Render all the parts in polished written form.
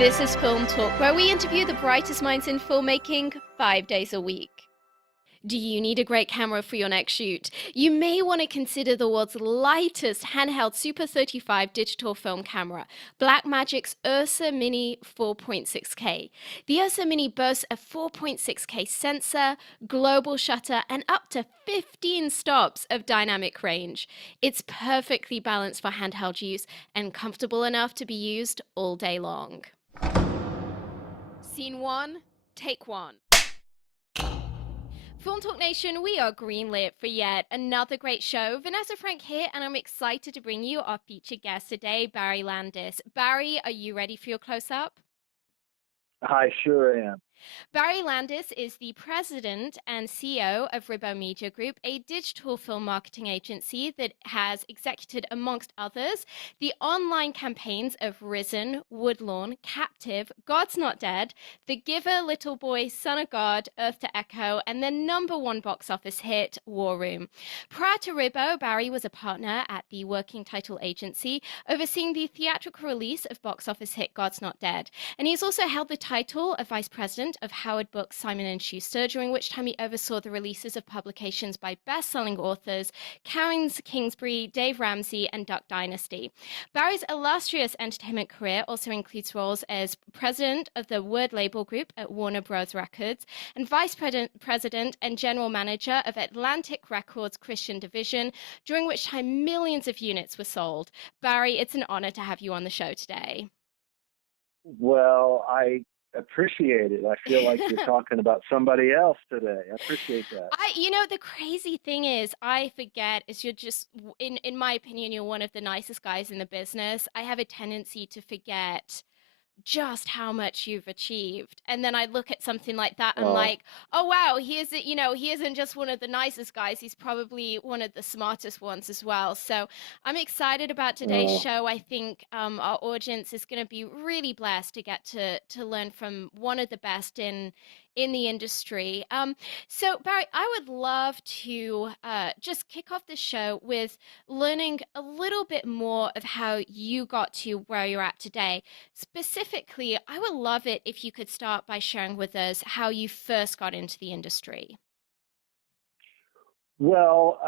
This is Film Talk, where we interview the brightest minds in filmmaking 5 days a week. Do you need a great camera for your next shoot? You may want to consider the world's lightest handheld Super 35 digital film camera, Blackmagic's Ursa Mini 4.6K. The Ursa Mini boasts a 4.6K sensor, global shutter, and up to 15 stops of dynamic range. It's perfectly balanced for handheld use and comfortable enough to be used all day long. Scene 1, take 1. Film Talk Nation, we are greenlit for yet another great show. Vanessa Frank here, and I'm excited to bring you our featured guest today, Barry Landis. Barry, are you ready for your close-up? I sure am. Barry Landis is the president and CEO of Ribbo Media Group, a digital film marketing agency that has executed, amongst others, the online campaigns of Risen, Woodlawn, Captive, God's Not Dead, The Giver, Little Boy, Son of God, Earth to Echo, and the #1 box office hit, War Room. Prior to Ribbo, Barry was a partner at the Working Title Agency, overseeing the theatrical release of box office hit God's Not Dead. And he's also held the title of vice president of Howard Books Simon & Schuster, during which time he oversaw the releases of publications by best-selling authors Karen Kingsbury, Dave Ramsey, and Duck Dynasty. Barry's illustrious entertainment career also includes roles as president of the Word Label Group at Warner Bros. Records and vice president and general manager of Atlantic Records Christian Division, during which time millions of units were sold. Barry, it's an honor to have you on the show today. Well, I appreciate it. I feel like you're talking about somebody else today. I appreciate that. The crazy thing is, I forget, is you're just, in my opinion, you're one of the nicest guys in the business. I have a tendency to forget just how much you've achieved. And then I look at something like that and like, oh wow, he isn't just one of the nicest guys, he's probably one of the smartest ones as well. So I'm excited about today's show. I think our audience is going to be really blessed to get to learn from one of the best in the industry. So Barry, I would love to just kick off the show with learning a little bit more of how you got to where you're at today. Specifically, I would love it if you could start by sharing with us how you first got into the industry. Well,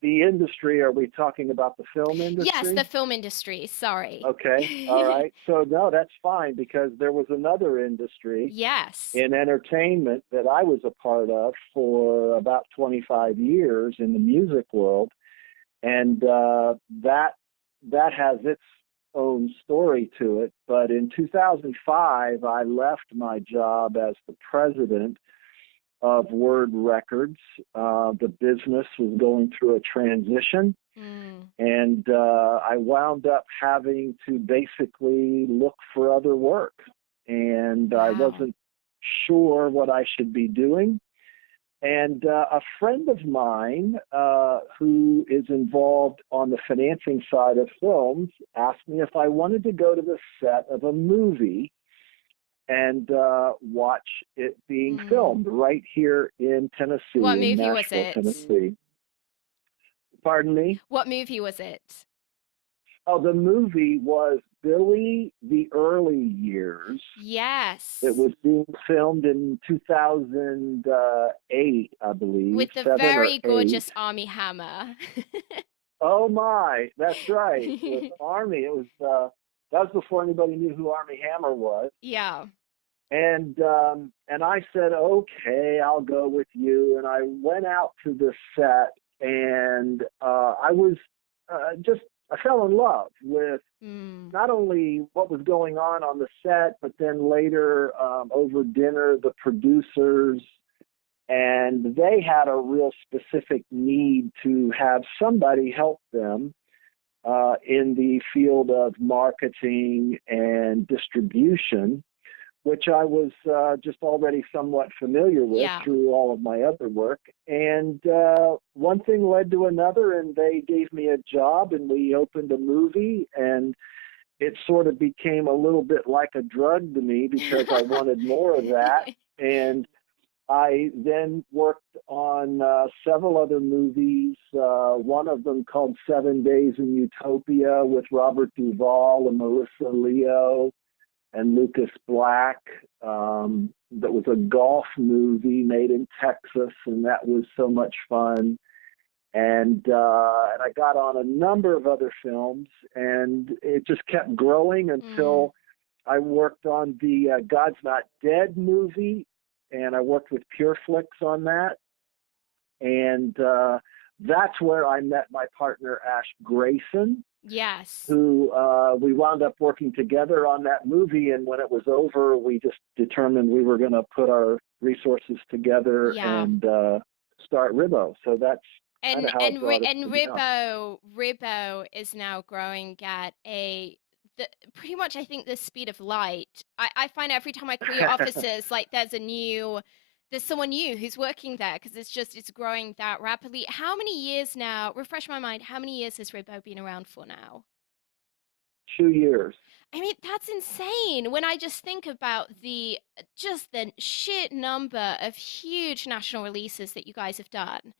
the industry, are we talking about the film industry? Yes, the film industry. Sorry. Okay. All right. So, no, that's fine, because there was another industry Yes. in entertainment that I was a part of for about 25 years in the music world. And that has its own story to it. But in 2005, I left my job as the president of Word Records. The business was going through a transition, and I wound up having to basically look for other work. And I wasn't sure what I should be doing. And a friend of mine who is involved on the financing side of films asked me if I wanted to go to the set of a movie and watch it being filmed right here in Tennessee. What in movie Nashville, was it? Tennessee. Pardon me? What movie was it? Oh, the movie was Billy the Early Years. Yes. It was being filmed in 2008, I believe. With the very gorgeous Armie Hammer. Oh my, that's right. With Armie, it was that was before anybody knew who Armie Hammer was. Yeah. And I said, okay, I'll go with you. And I went out to the set, and I was I fell in love with not only what was going on the set, but then later over dinner, the producers, and they had a real specific need to have somebody help them in the field of marketing and distribution, which I was just already somewhat familiar with through all of my other work. And one thing led to another, and they gave me a job, and we opened a movie, and it sort of became a little bit like a drug to me because I wanted more of that. And I then worked on several other movies, one of them called 7 Days in Utopia with Robert Duvall and Melissa Leo. and Lucas Black. That was a golf movie made in Texas, and that was so much fun. And I got on a number of other films, and it just kept growing until I worked on the God's Not Dead movie, and I worked with PureFlix on that. And that's where I met my partner, Ash Grayson, Yes. who we wound up working together on that movie. And when it was over, we just determined we were going to put our resources together and start Ribbo. So that's kind of how it brought us to Ribbo is now growing at pretty much, I think, the speed of light. I find every time I call your offices, like there's someone new who's working there, because it's growing that rapidly. How many years now? Refresh my mind. How many years has Ribbo been around for now? 2 years. I mean, that's insane. When I just think about the sheer number of huge national releases that you guys have done.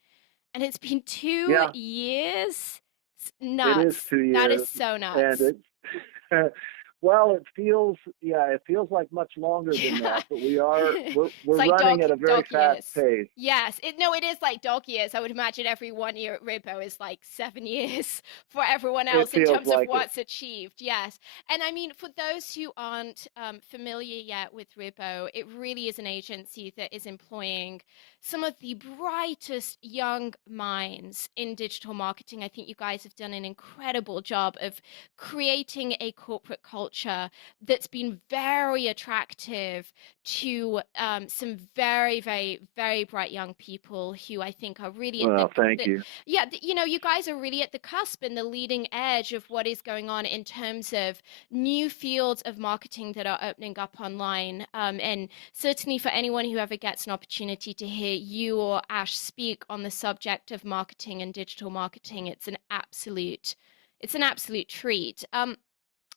And it's been 2 years? It's nuts. It is 2 years. That is so nuts. And it's, well, it feels like much longer than that, but we're like running at a very fast pace. Yes, it is like dog years. I would imagine every 1 year at Ribbo is like 7 years for everyone else in terms of what's achieved. Yes, and I mean, for those who aren't familiar yet with Ribbo, it really is an agency that is employing some of the brightest young minds in digital marketing. I think you guys have done an incredible job of creating a corporate culture that's been very attractive to some very, very, very bright young people who I think are really thank you. Yeah, you guys are really at the cusp and the leading edge of what is going on in terms of new fields of marketing that are opening up online. And certainly for anyone who ever gets an opportunity to hear you or Ash speak on the subject of marketing and digital marketing, it's an absolute treat.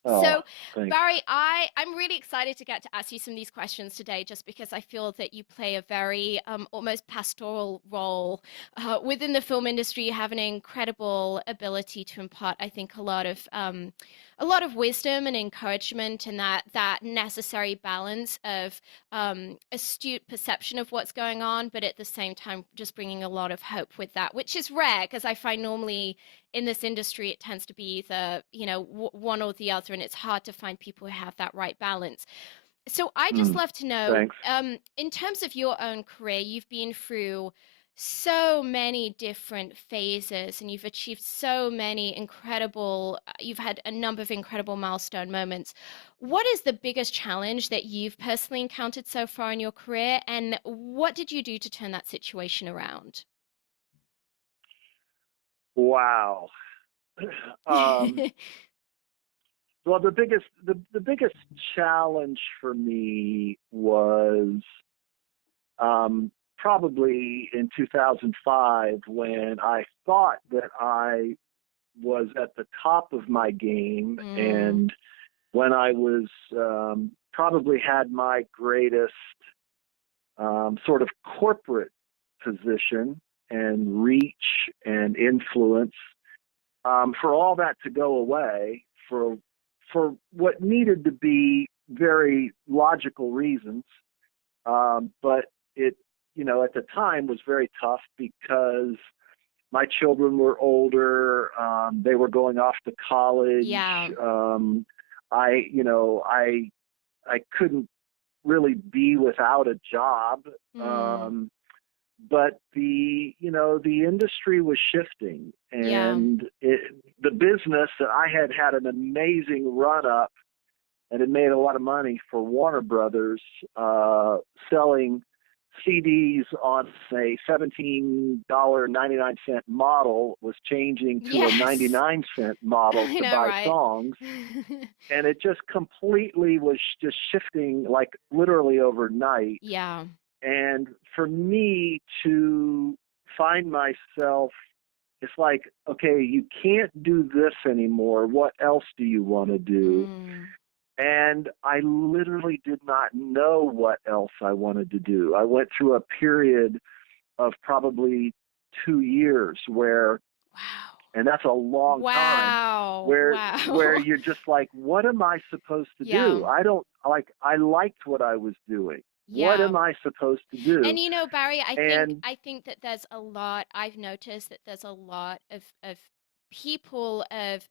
So, thanks. Barry, I'm really excited to get to ask you some of these questions today, just because I feel that you play a very almost pastoral role within the film industry. You have an incredible ability to impart, I think, a lot of wisdom and encouragement, and that necessary balance of astute perception of what's going on, but at the same time, just bringing a lot of hope with that, which is rare, because I find normally in this industry, it tends to be either, one or the other, and it's hard to find people who have that right balance. So I just love to know, in terms of your own career, you've been through so many different phases, and you've achieved so many you've had a number of incredible milestone moments. What is the biggest challenge that you've personally encountered so far in your career, and what did you do to turn that situation around? Wow. Well, the biggest challenge for me was probably in 2005, when I thought that I was at the top of my game, and when I was probably had my greatest sort of corporate position and reach and influence, for all that to go away for what needed to be very logical reasons, but it, at the time was very tough because my children were older. They were going off to college. Yeah. I couldn't really be without a job. But the industry was shifting, and the business that I had an amazing run up, and it made a lot of money for Warner Brothers, selling CDs on a $17.99 model, was changing to a 99-cent model to buy songs. And it just completely was just shifting, like literally overnight. Yeah. And for me to find myself, it's like, okay, you can't do this anymore. What else do you want to do? And I literally did not know what else I wanted to do. I went through a period of probably 2 years where and that's a long time. Wow. Where Wow. you're just like, what am I supposed to Yeah. do? I don't like. I liked what I was doing. What Yeah. am I supposed to And do? Barry, And I think that there's a lot, I've noticed that there's a lot of people of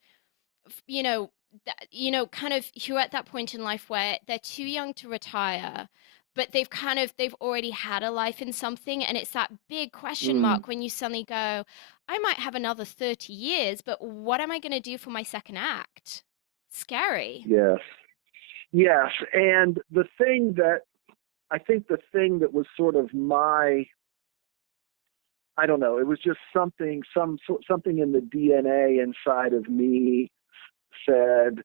kind of who are at that point in life where they're too young to retire, but they've already had a life in something, and it's that big question mm, mark when you suddenly go, I might have another 30 years, but what am I going to do for my second act? Scary. yes, yes. And the thing that was sort of my, I don't know, it was just something in the DNA inside of me said,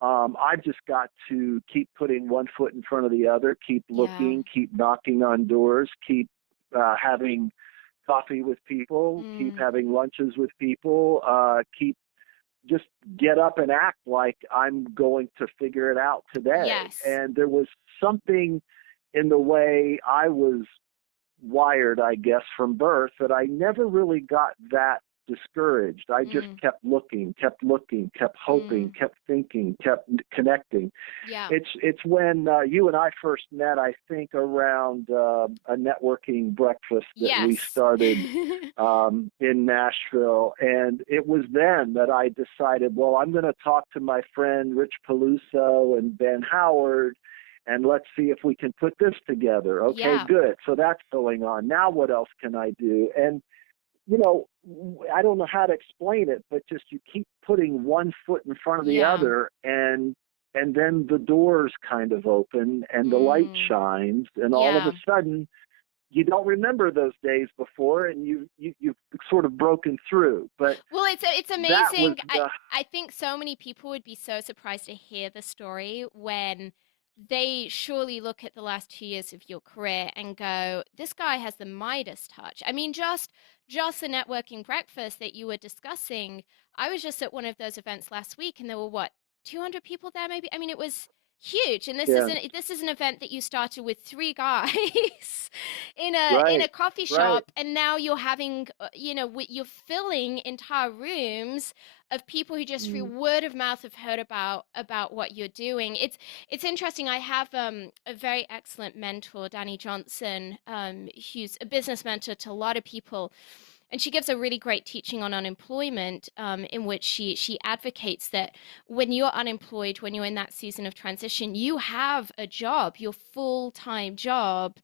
I've just got to keep putting one foot in front of the other, keep Yeah. looking, keep knocking on doors, keep having coffee with people, keep Mm. having lunches with people, keep just get up and act like I'm going to figure it out today. Yes. And there was something in the way I was wired, I guess, from birth that I never really got that discouraged. I just Mm. kept looking, kept hoping, Mm. kept thinking, kept connecting. Yeah. It's when you and I first met, I think, around a networking breakfast that we Yes. started in Nashville, and it was then that I decided, well, I'm going to talk to my friend Rich Peluso and Ben Howard, and let's see if we can put this together. Okay, Yeah. good. So that's going on. Now what else can I do? And you know, I don't know how to explain it, but just you keep putting one foot in front of the Yeah. other, and then the doors kind of open and the light Mm. shines, and all of a Yeah. sudden you don't remember those days before, and you've sort of broken through. But Well, it's that was amazing. the I think so many people would be so surprised to hear the story when they surely look at the last 2 years of your career and go, "This guy has the Midas touch." I mean, just the networking breakfast that you were discussing. I was just at one of those events last week, and there were what 200 people there, maybe. I mean, it was huge, and yeah, this is an event that you started with three guys in a right, coffee right. shop, and now you're having you're filling entire rooms of people who just through Mm, word of mouth have heard about what you're doing. It's interesting. I have a very excellent mentor, Danny Johnson, who's a business mentor to a lot of people, and she gives a really great teaching on unemployment, in which she advocates that when you're unemployed, when you're in that season of transition, you have a job. Your full-time job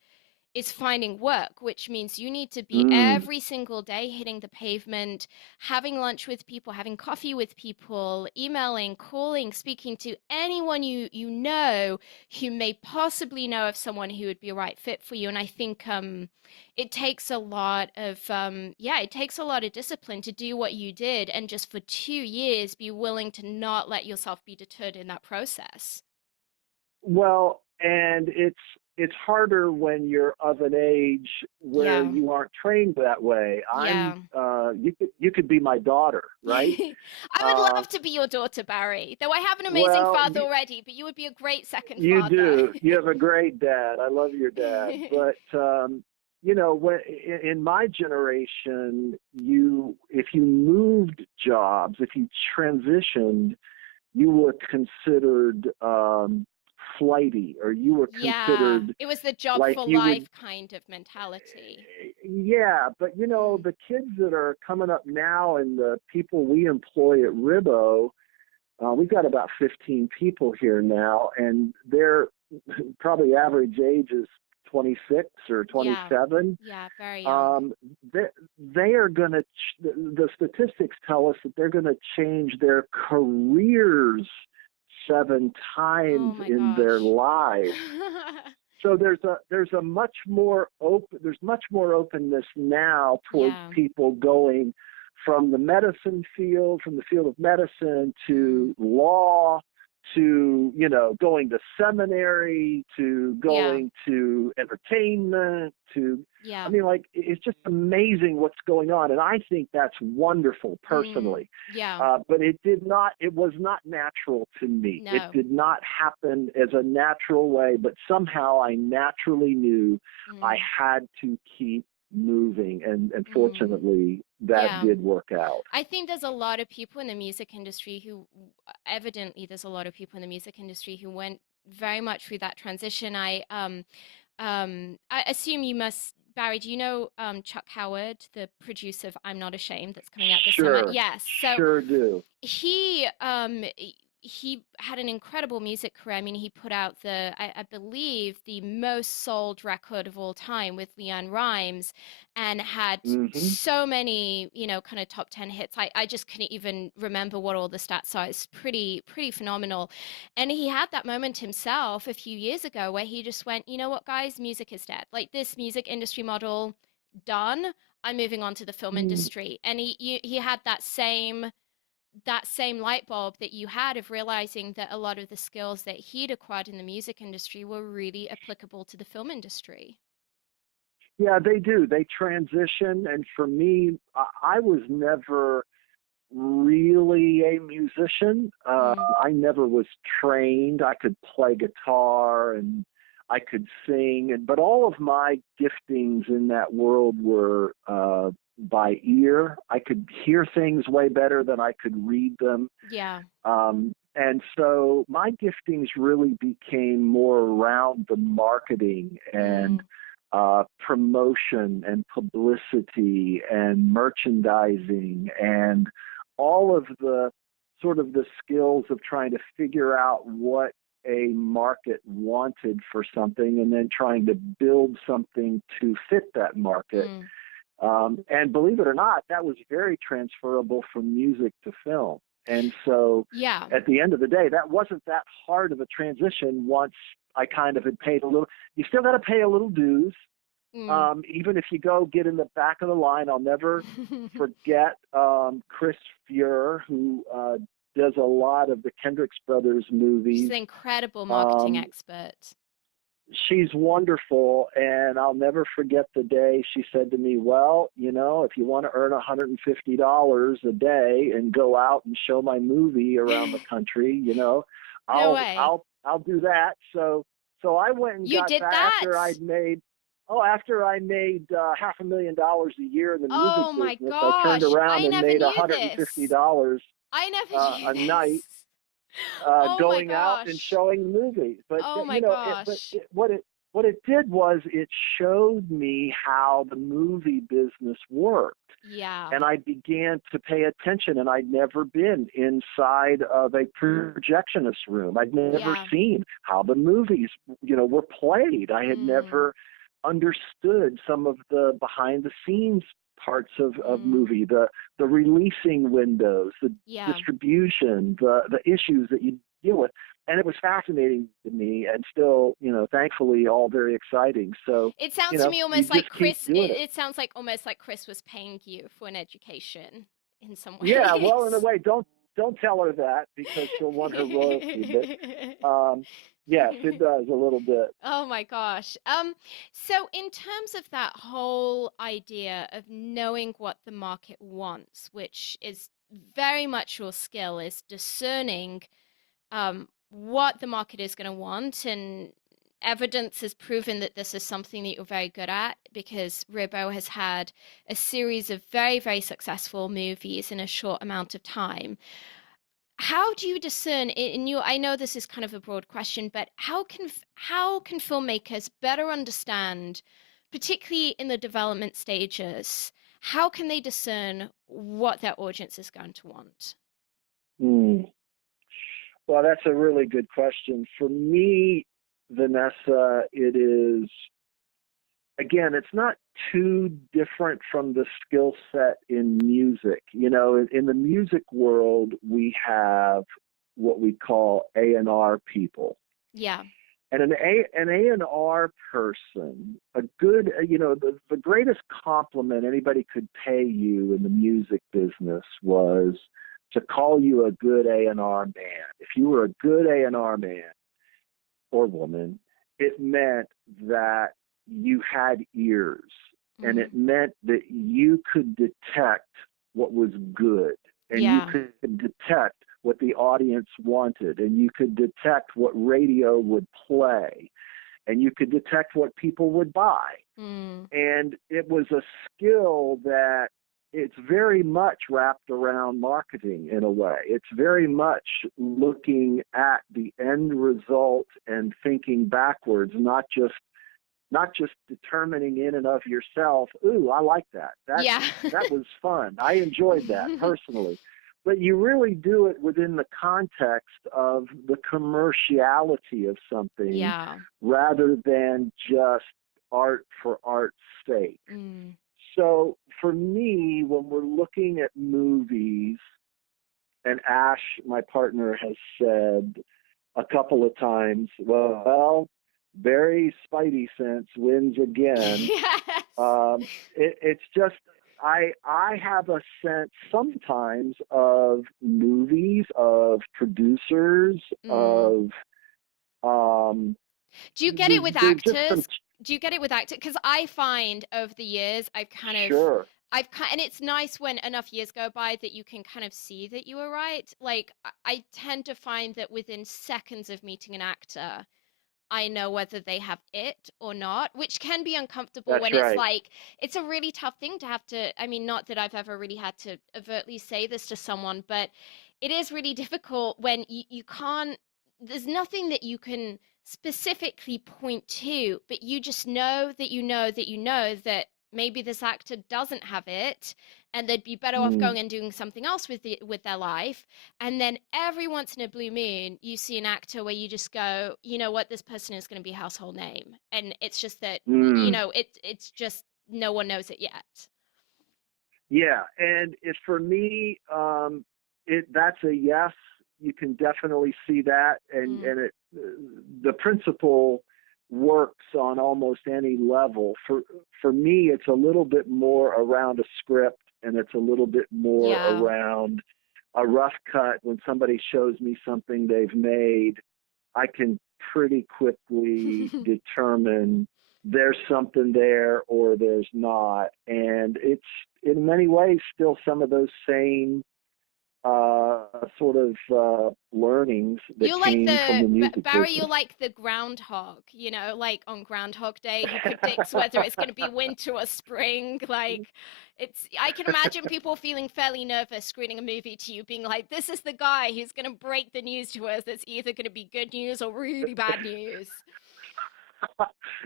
is finding work, which means you need to be mm. every single day hitting the pavement, having lunch with people, having coffee with people, emailing, calling, speaking to anyone you know who may possibly know of someone who would be a right fit for you. And I think it takes a lot of it takes a lot of discipline to do what you did, and just for 2 years be willing to not let yourself be deterred in that process. Well, and it's harder when you're of an age where Yeah. you aren't trained that way. I'm Yeah. you could be my daughter, right? I would Uh, love to be your daughter, Barry. Though I have an amazing well, father already, but you would be a great second you father. do. You have a great dad. I love your dad. But when in my generation, you if you moved jobs, if you transitioned, you were considered flighty, or you were Yeah, considered it was the job like for you would. life kind of mentality. Yeah, but Mm. the kids that are coming up now and the people we employ at Ribbo, we've got about 15 people here now, and their probably average age is 26 or Yeah, 27. yeah, very young. Um, they are going to, the statistics tell us that they're going to change their careers 7 times Oh my in their gosh. lives. So there's much more openness now towards Yeah. people going from the medicine field, from the field of medicine, Mm. to law, to going to seminary, to Yeah. going to entertainment, to I Yeah. mean, like, it's just amazing what's going on, and I think that's wonderful Mm. personally. Yeah. But it was not natural to me. It No. did not happen as a natural way, but somehow I naturally knew I Mm. had to keep moving, and Mm. fortunately that Yeah. did work out. I think there's a lot of people in the music industry who, evidently, there's a lot of people in the music industry who went very much through that transition. I assume you must, Barry, do you know Chuck Howard, the producer of I'm Not Ashamed that's coming out this summer? Sure, Yes. So sure do. he had an incredible music career. I mean, he put out I believe the most sold record of all time with Leanne Rimes, and had Hmm. so many, kind of top 10 hits. I just couldn't even remember what all the stats are. It's pretty phenomenal. And he had that moment himself a few years ago where he just went, you know what, guys, music is dead. Like, this music industry model, done. I'm moving on to the film industry. And he had that same light bulb that you had of realizing that a lot of the skills that he'd acquired in the music industry were really applicable to the film industry. Yeah, they do. They transition, and for me, I was never really a musician. Mm, I never was trained. I could play guitar and I could sing, but all of my giftings in that world were by ear. I could hear things way better than I could read them. yeah. And so my giftings really became more around the marketing and Mm, promotion and publicity and merchandising and all of the sort of the skills of trying to figure out what a market wanted for something and then trying to build something to fit that market. mm, And believe it or not, that was very transferable from music to film. And so yeah. at the end of the day, that wasn't that hard of a transition once I kind of had paid a little. You still got to pay a little dues. Mm. Even if you go get in the back of the line, I'll never forget Chris Fuhr, who does a lot of the Kendricks Brothers She's movies. an incredible marketing Um, expert. she's wonderful, and I'll never forget the day she said to me, well, if you want to earn $150 a day and go out and show my movie around the country, No i'll way. i'll i'll do that. So I went and You got did back that? after I made $500,000 a year in the music Oh my business. I turned gosh. around I and never made knew this. $150 I never a knew night this. Oh my going out and gosh. showing the movie. But Oh my gosh. what it did was it showed me how the movie business worked. Yeah. And I began to pay attention, and I'd never been inside of a projectionist room. I'd never Yeah. seen how the movies, were played. I had Mm, never understood some of the behind the scenes parts of mm, movie, the releasing windows, the yeah. distribution, the issues that you deal with. And it was fascinating to me, and still, thankfully, all very exciting. So, It sounds to me you almost like just keep Chris, doing it, it. it sounds like almost like Chris was paying you for an education in some Yeah, well, in a ways. way, don't tell her that because she'll want her royalty. But yes, it does a little bit. Oh my gosh. So in terms of that whole idea of knowing what the market wants, which is very much your skill, is discerning what the market is going to want, and evidence has proven that this is something that you're very good at, because Ribbo has had a series of very, very successful movies in a short amount of time. How do you discern in you? I know this is kind of a broad question, but how can filmmakers better understand, particularly in the development stages, how can they discern what their audience is going to want? Hmm. Well, that's a really good question. For me, Vanessa, it is, again, it's not too different from the skill set in music. In the music world, we have what we call A&R people. Yeah. And an A&R person, a good, the greatest compliment anybody could pay you in the music business was to call you a good A&R man. If you were a good A&R man or woman, it meant that you had ears, and Mm. it meant that you could detect what was good, and you Yeah. could detect what the audience wanted, and you could detect what radio would play, and you could detect what people would buy. Mm. And it was a skill that it's very much wrapped around marketing in a way. It's very much looking at the end result and thinking backwards, not just determining in and of yourself, ooh, I like that. Yeah. That was fun. I enjoyed that personally. But you really do it within the context of the commerciality of something Yeah. rather than just art for art's sake. Mm. So for me, when we're looking at movies, and Ash, my partner, has said a couple of times, well, Barry Spidey sense wins again. Yes. It's just I have a sense sometimes of movies, of producers, Mm. of um, Do you get it with there's just some actors? Do you get it with actors? Because I find over the years, sure. and it's nice when enough years go by that you can kind of see that you were right. Like, I tend to find that within seconds of meeting an actor, I know whether they have it or not, which can be uncomfortable That's when it's right. like, it's a really tough thing to have to. I mean, not that I've ever really had to overtly say this to someone, but it is really difficult when you can't, there's nothing that you can specifically point to, but you just know that you know that you know that maybe this actor doesn't have it and they'd be better off Mm, going and doing something else with their life. And then every once in a blue moon, you see an actor where you just go, you know what, this person is going to be a household name. And it's just that, mm. it's just no one knows it yet. Yeah, and it for me, that's a yes. You can definitely see that, and Mm. the principle works on almost any level. For me, it's a little bit more around a script, and it's a little bit more Yeah. around a rough cut. When somebody shows me something they've made, I can pretty quickly determine there's something there or there's not. And it's in many ways still some of those same sort of learnings that You like came from the the music Barry, you business. like the groundhog, like on Groundhog Day, he predicts whether it's going to be winter or spring. Like, I can imagine people feeling fairly nervous screening a movie to you, being like, this is the guy who's going to break the news to us that's either going to be good news or really bad news.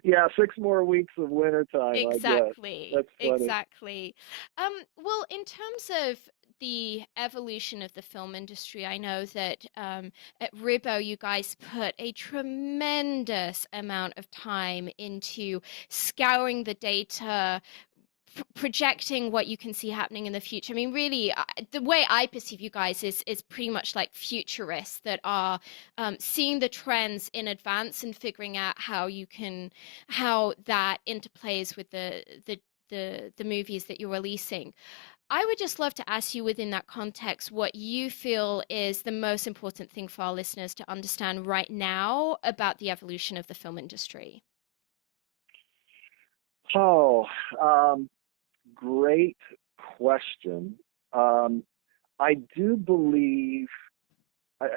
Yeah, 6 more weeks of wintertime, I guess. Exactly, That's funny. exactly. Well, in terms of the evolution of the film industry, I know that at Ribbo, you guys put a tremendous amount of time into scouring the data, projecting what you can see happening in the future. I mean, really, the way I perceive you guys is pretty much like futurists that are seeing the trends in advance and figuring out how that interplays with the movies that you're releasing. I would just love to ask you within that context what you feel is the most important thing for our listeners to understand right now about the evolution of the film industry. Oh, um, great question. Um, I do believe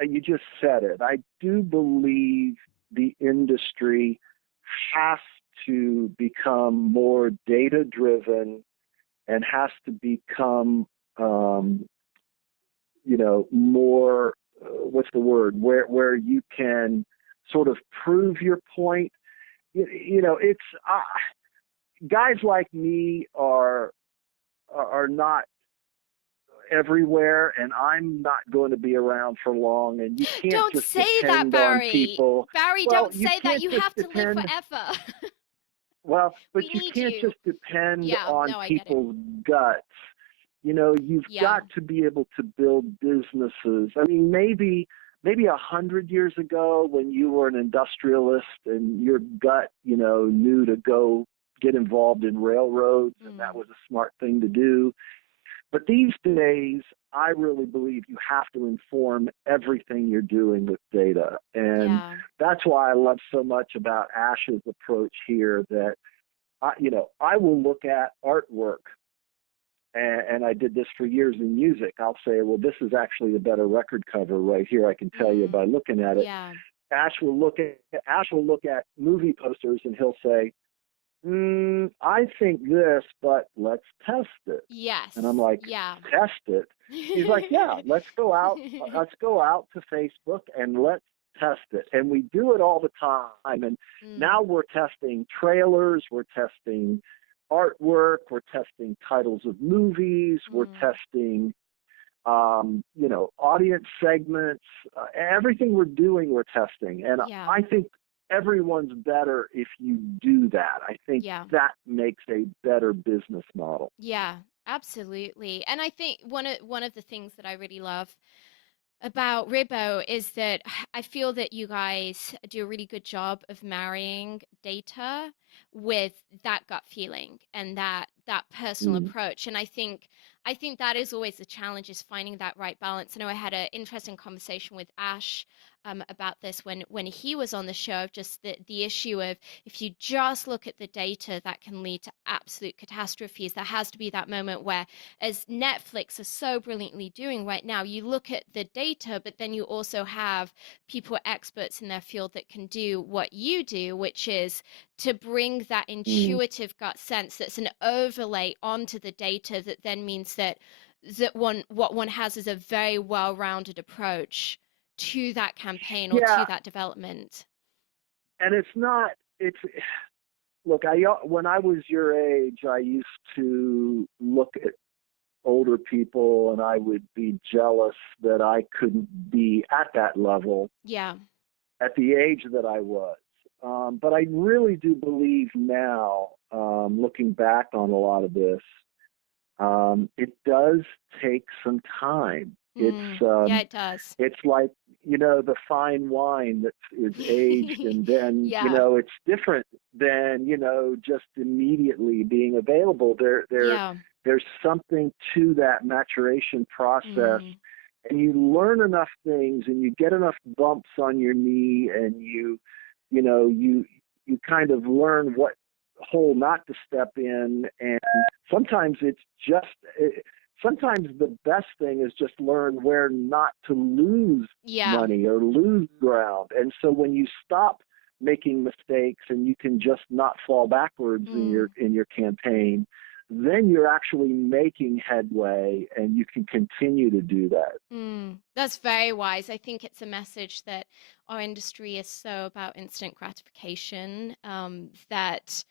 you just said it. I do believe the industry has to become more data driven and has to become, um, more, what's the word, where you can sort of prove your point. It's guys like me are not everywhere, and I'm not going to be around for long, and you can't Don't just say that, depend on Barry. people. Barry, Well, don't you say that. can't You just have to live depend. forever. Well, but We you need can't you. just depend Yeah, on no, I get it. people's guts. You've Yeah. got to be able to build businesses. I mean, maybe 100 years ago, when you were an industrialist and your gut, knew to go get involved in railroads, and that Mm, was a smart thing to do. But these days, I really believe you have to inform everything you're doing with data. And yeah. that's why I love so much about Ash's approach here that, I will look at artwork, and I did this for years in music. I'll say, well, this is actually a better record cover right here. I can tell you by Mm, looking at it. yeah. Ash will look at movie posters, and he'll say, I think this, but let's test it. And I'm Yes. like, Yeah. test it? He's like, yeah, let's go out to Facebook and let's test it. And we do it all the time. And Mm, now we're testing trailers, we're testing artwork, we're testing titles of movies, we're mm. testing audience segments, everything we're doing, we're testing. And Yeah. I think everyone's better if you do that. I think Yeah. that makes a better business model. Yeah, absolutely. And I think one of the things that I really love about Ribbo is that I feel that you guys do a really good job of marrying data with that gut feeling and that personal Mm. approach. And I think that is always the challenge, is finding that right balance. I know I had an interesting conversation with Ash about this when he was on the show, of just the issue of, if you just look at the data, that can lead to absolute catastrophes. There has to be that moment where, as Netflix is so brilliantly doing right now, you look at the data, but then you also have people, experts in their field, that can do what you do, which is to bring that Mm. intuitive gut sense that's an overlay onto the data, that then means that what one has is a very well-rounded approach to that campaign or to Yeah, that development. and it's not. It's look. When I was your age, I used to look at older people, and I would be jealous that I couldn't be at that level Yeah. at the age that I was. But I really do believe now, looking back on a lot of this, it does take some time. Yeah, it does. It's like, the fine wine that is aged, and then Yeah. it's different than just immediately being available. Yeah. There's something to that maturation process, Mm. and you learn enough things, and you get enough bumps on your knee, and you kind of learn what hole not to step in. And sometimes it's just sometimes the best thing is just learn where not to lose Yeah. money or lose ground. And so when you stop making mistakes, and you can just not fall backwards Mm. in your campaign, then you're actually making headway, and you can continue to do that. That's very wise. I think it's a message that our industry is so about instant gratification, that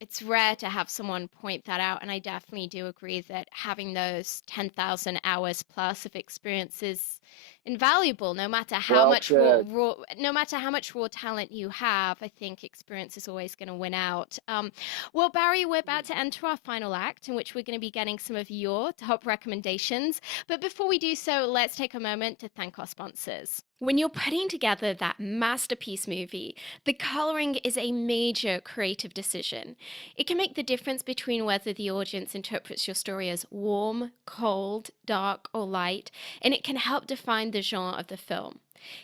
it's rare to have someone point that out. And I definitely do agree that having those 10,000 hours plus of experience is invaluable. No matter how Well much said. no matter how much raw talent you have, I think experience is always going to win out. Well, Barry, we're about to enter our final act, in which we're going to be getting some of your top recommendations. But before we do so, let's take a moment to thank our sponsors. When you're putting together that masterpiece movie, the coloring is a major creative decision. It can make the difference between whether the audience interprets your story as warm, cold, dark, or light, and it can help define the genre of the film.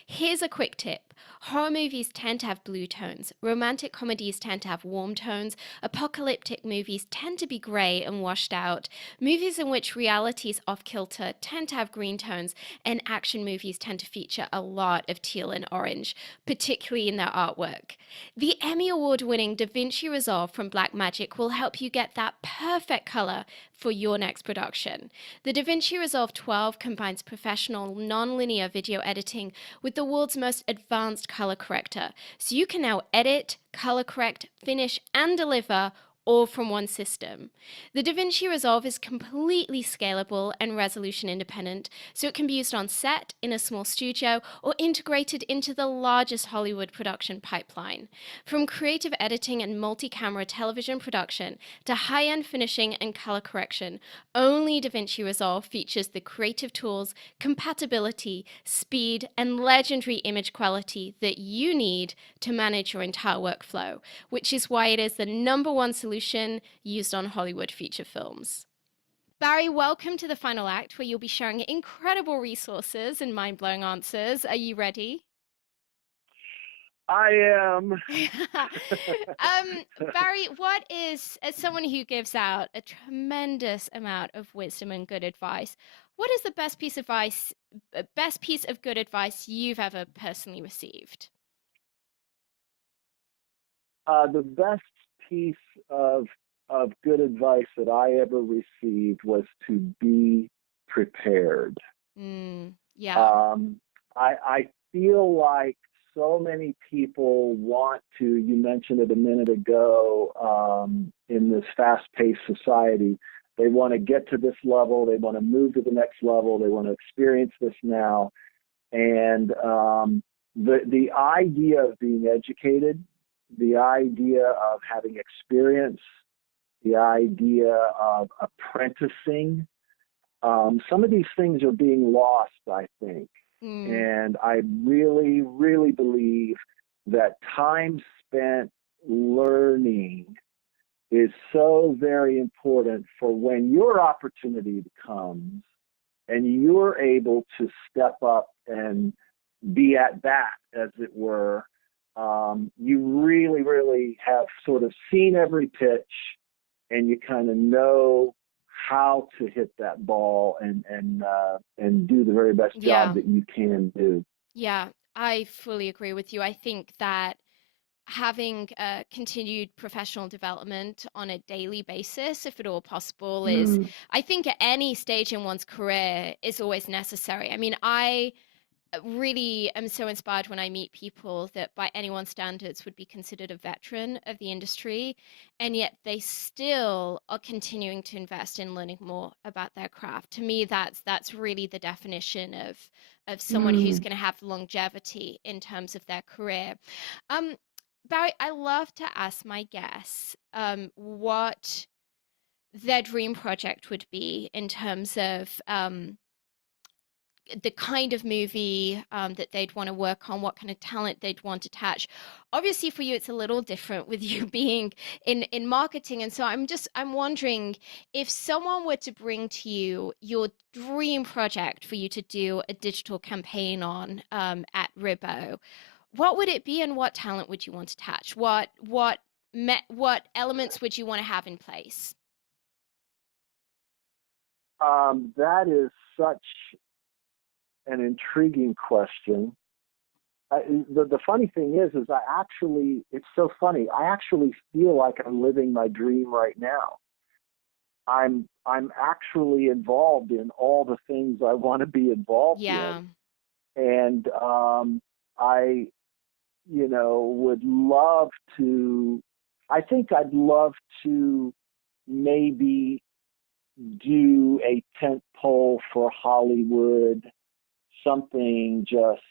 Here's a quick tip. Horror movies tend to have blue tones, romantic comedies tend to have warm tones, apocalyptic movies tend to be grey and washed out, movies in which reality is off kilter tend to have green tones, and action movies tend to feature a lot of teal and orange, particularly in their artwork. The Emmy Award winning DaVinci Resolve from Blackmagic will help you get that perfect color for your next production. The DaVinci Resolve 12 combines professional non-linear video editing with the world's most advanced color corrector, so you can now edit, color correct, finish, and deliver all from one system. The DaVinci Resolve is completely scalable and resolution independent, so it can be used on set, in a small studio, or integrated into the largest Hollywood production pipeline. From creative editing and multi-camera television production to high-end finishing and color correction, only DaVinci Resolve features the creative tools, compatibility, speed, and legendary image quality that you need to manage your entire workflow, which is why it is the #1 solution used on Hollywood feature films. Barry, welcome to the final act, where you'll be sharing incredible resources and mind blowing answers. Are you ready? I am. Barry, what is, as someone who gives out a tremendous amount of wisdom and good advice, what is the best piece of good advice you've ever personally received? The best piece of good advice that I ever received was to be prepared. Yeah. I feel like so many people want to, you mentioned it a minute ago, in this fast paced society, they want to get to this level, they want to move to the next level, they want to experience this now. And the idea of being educated, the idea of having experience, the idea of apprenticing, some of these things are being lost, I think. Mm, And I really, really believe that time spent learning is so very important for when your opportunity comes and you're able to step up and be at bat, as it were. You really, really have sort of seen every pitch, and you kind of know how to hit that ball and do the very best job yeah. that you can do. Yeah. I fully agree with you. I think that having continued professional development on a daily basis, if at all possible, is, Mm, I think, at any stage in one's career is always necessary. I mean, I really am so inspired when I meet people that by anyone's standards would be considered a veteran of the industry, and yet they still are continuing to invest in learning more about their craft. To me, that's really the definition of someone who's mm. going to have longevity in terms of their career. Um, Barry, I love to ask my guests what their dream project would be in terms of the kind of movie that they'd want to work on, what kind of talent they'd want to attach. Obviously, for you, it's a little different with you being in marketing, and so I'm wondering if someone were to bring to you your dream project for you to do a digital campaign on at Ribbo, what would it be, and what talent would you want to attach? What elements would you want to have in place? That is such an intriguing question. The funny thing is I actually, it's so funny. I actually feel like I'm living my dream right now. I'm actually involved in all the things I want to be involved Yeah. in, and I, would love to. I think I'd love to maybe do a tent pole for Hollywood, something just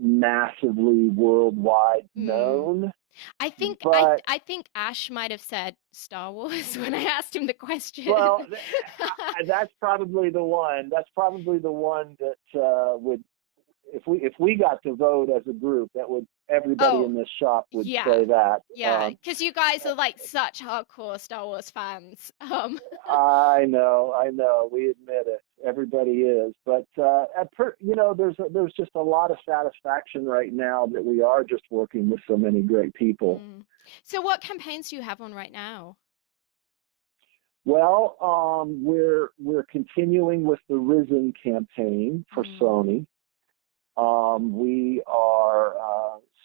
massively worldwide Mm. known. I think I But I think Ash might have said Star Wars when I asked him the well, question. that's probably the one. That's probably the one that would, if we got to vote as a group, that would, everybody Oh, in this shop would yeah. say that. Yeah, because you guys are like such hardcore Star Wars fans. I know. We admit it. Everybody is, but there's just a lot of satisfaction right now that we are just working with so many great people. Mm. So what campaigns do you have on right now? Well, we're continuing with the Risen campaign for Mm. Sony. We are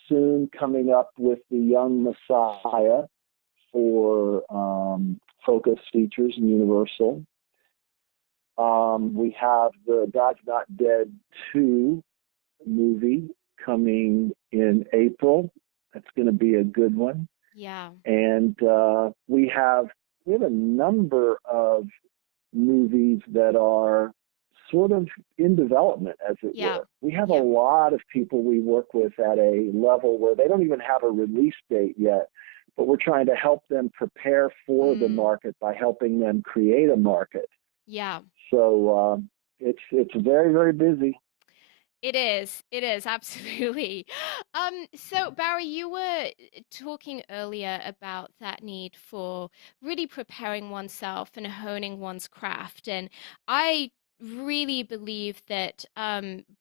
soon coming up with the Young Messiah for Focus Features and Universal. We have the God's Not Dead 2 movie coming in April. That's going to be a good one. Yeah. And we have a number of movies that are sort of in development, as it Yeah. were. We have a Yeah. lot of people we work with at a level where they don't even have a release date yet, but we're trying to help them prepare for the Mm. market by helping them create a market. Yeah. So it's very, very busy. It is. It is absolutely. So Barry, you were talking earlier about that need for really preparing oneself and honing one's craft, and I really believe that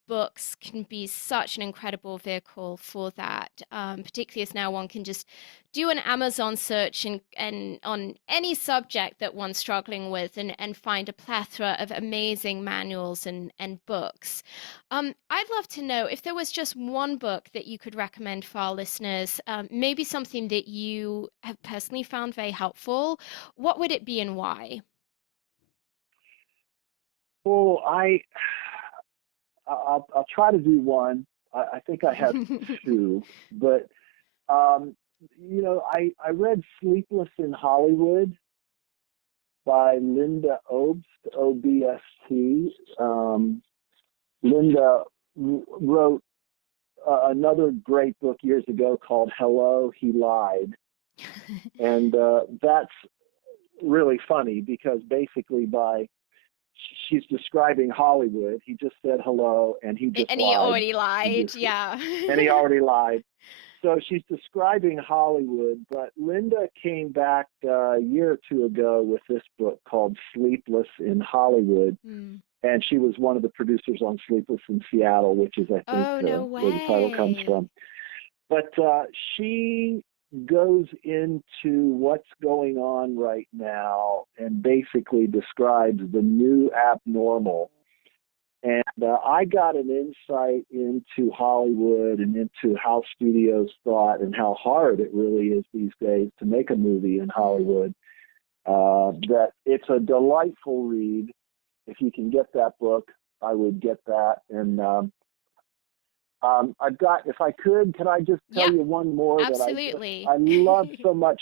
books can be such an incredible vehicle for that, particularly as now one can just do an Amazon search and on any subject that one's struggling with and find a plethora of amazing manuals and books. I'd love to know if there was just one book that you could recommend for our listeners, maybe something that you have personally found very helpful. What would it be and why? Well, I'll try to do one. I think I have two, but um, I read Sleepless in Hollywood by Linda Obst, Obst. Linda wrote another great book years ago called Hello, He Lied. And that's really funny because basically she's describing Hollywood. He just said hello and he just And he lied. already He lied, just yeah. and he already lied. So she's describing Hollywood, but Linda came back a year or two ago with this book called Sleepless in Hollywood, Hmm. and she was one of the producers on Sleepless in Seattle, which is, I think, Oh, no where the title comes way. from. But she goes into what's going on right now and basically describes the new abnormal. And I got an insight into Hollywood and into how studios thought and how hard it really is these days to make a movie in Mm. Hollywood. That it's a delightful read. If you can get that book, I would get that. And I've got, if I could I just tell Yeah, you one more that absolutely. I love so much.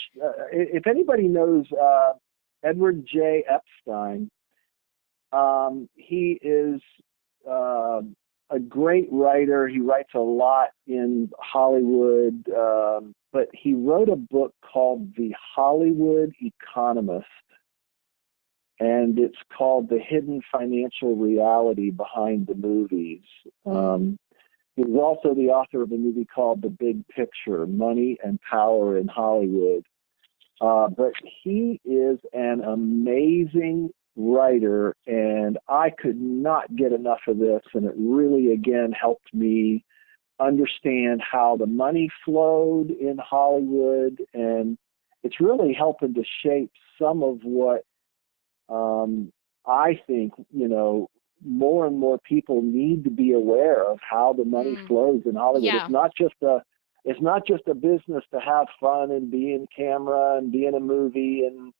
If anybody knows Edward J. Epstein, he is uh, a great writer. He writes a lot in Hollywood, but he wrote a book called The Hollywood Economist, and it's called The Hidden Financial Reality Behind the Movies. Mm. He was also the author of a movie called The Big Picture, Money and Power in Hollywood. But he is an amazing writer, and I could not get enough of this. And it really, again, helped me understand how the money flowed in Hollywood. And it's really helping to shape some of what I think, more and more people need to be aware of how the money Mm. flows in Hollywood. Yeah. It's not just a business to have fun and be in camera and be in a movie and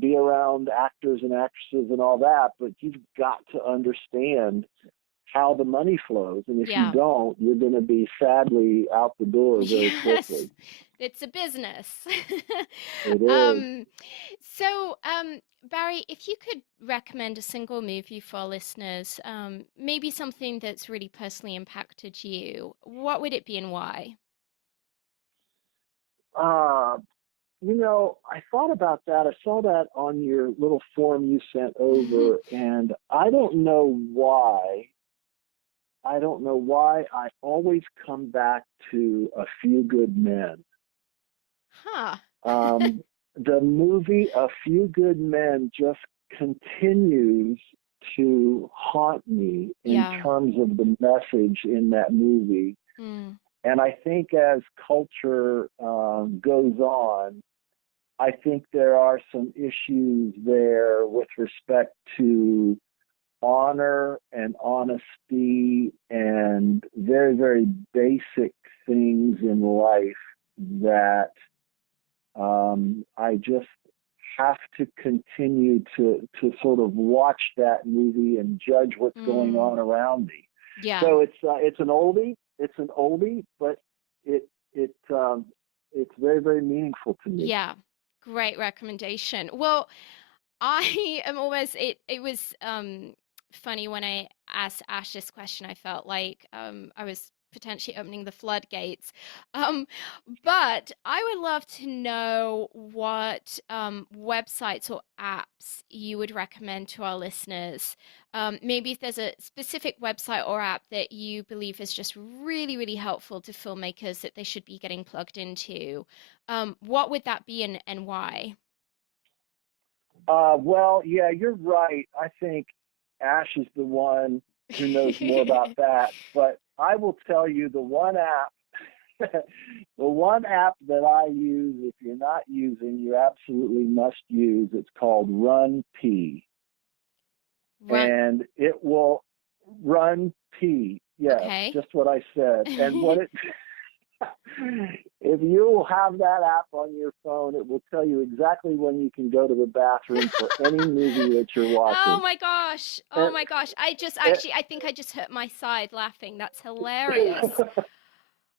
be around actors and actresses and all that, but you've got to understand how the money flows. And if you Yeah. don't, you're going to be sadly out the door very Yes, quickly. it's a business. It is. um, Barry, if you could recommend a single movie for our listeners, maybe something that's really personally impacted you, what would it be and why? Uh, I thought about that. I saw that on your little form you sent over, and I don't know why. I don't know why I always come back to A Few Good Men. Huh. Um, the movie A Few Good Men just continues to haunt me in Yeah. terms of the message in that movie. Mm. And I think as culture goes on, I think there are some issues there with respect to honor and honesty and very, very basic things in life that I just have to continue to sort of watch that movie and judge what's going Mm. on around me. Yeah. So it's an oldie. It's an oldie, but it it it's very, very meaningful to me. Yeah. Great recommendation. Well, I am almost it was funny when I asked Ash this question, I felt like I was potentially opening the floodgates. Um but I would love to know what websites or apps you would recommend to our listeners. Maybe if there's a specific website or app that you believe is just really, really helpful to filmmakers that they should be getting plugged into. What would that be and why? Well, yeah, you're right. I think Ash is the one who knows more about that. But I will tell you the one app the one app that I use, if you're not using, you absolutely must use. It's called Run P. Run. And it will Run P. Yes, Okay. just what I said. And what it if you have that app on your phone, it will tell you exactly when you can go to the bathroom for any movie that you're watching. Oh my gosh. Oh And, my gosh. I think I just hurt my side laughing. That's hilarious.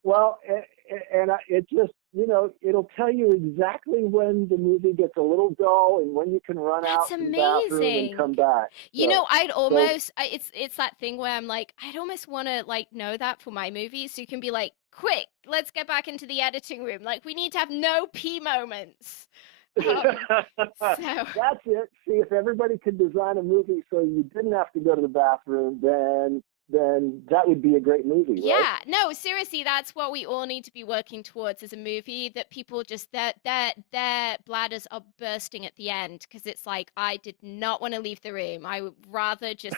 well, it just, it'll tell you exactly when the movie gets a little dull and when you can run That's out to the bathroom and come amazing. back. You know, So it's that thing where I'm like, I'd almost want to like know that for my movies, so you can be like, quick, let's get back into the editing room. Like, we need to have no pee moments. So that's it. See, if everybody could design a movie so you didn't have to go to the bathroom, then that would be a great movie, right? yeah, no, seriously, that's what we all need to be working towards as a movie. That people just their bladders are bursting at the end because it's like, I did not want to leave the room. I would rather just,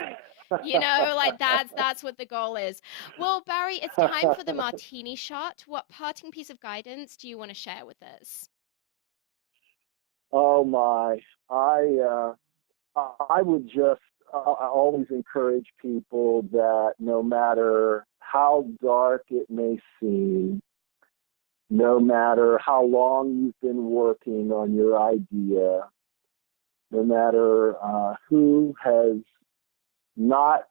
like that's what the goal is. Well, Barry, it's time for the martini shot. What parting piece of guidance do you want to share with us? Oh my, I would just I always encourage people that no matter how dark it may seem, no matter how long you've been working on your idea, no matter who has not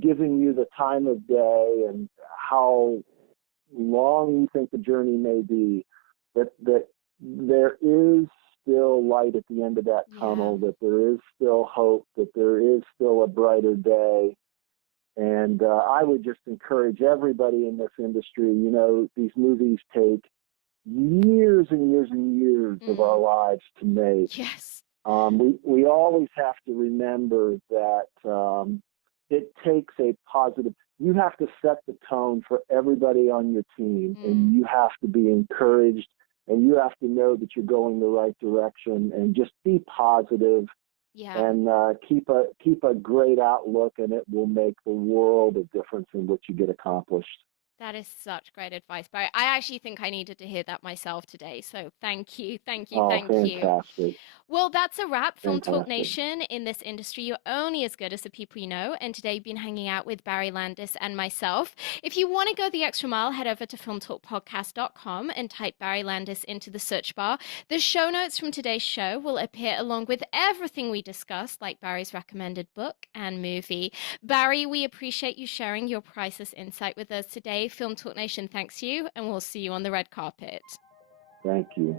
given you the time of day and how long you think the journey may be, that there is still light at the end of that tunnel, that there is still hope, that there is still a brighter day. And I would just encourage everybody in this industry, these movies take years and years and years of our lives to make. Yes. We always have to remember that it takes a positive. You have to set the tone for everybody on your team, and you have to be encouraged, and you have to know that you're going the right direction, and just be positive. Yeah. And keep a great outlook, and it will make the world of difference in what you get accomplished. That is such great advice, Barry. I actually think I needed to hear that myself today. So thank you, thank you, Oh, thank you. fantastic. Well, that's a wrap. Film Talk Fantastic. Nation. In this industry, you're only as good as the people you know. And today, you've been hanging out with Barry Landis and myself. If you want to go the extra mile, head over to filmtalkpodcast.com and type Barry Landis into the search bar. The show notes from today's show will appear along with everything we discussed, like Barry's recommended book and movie. Barry, we appreciate you sharing your priceless insight with us today. Film Talk Nation thanks you, and we'll see you on the red carpet. Thank you.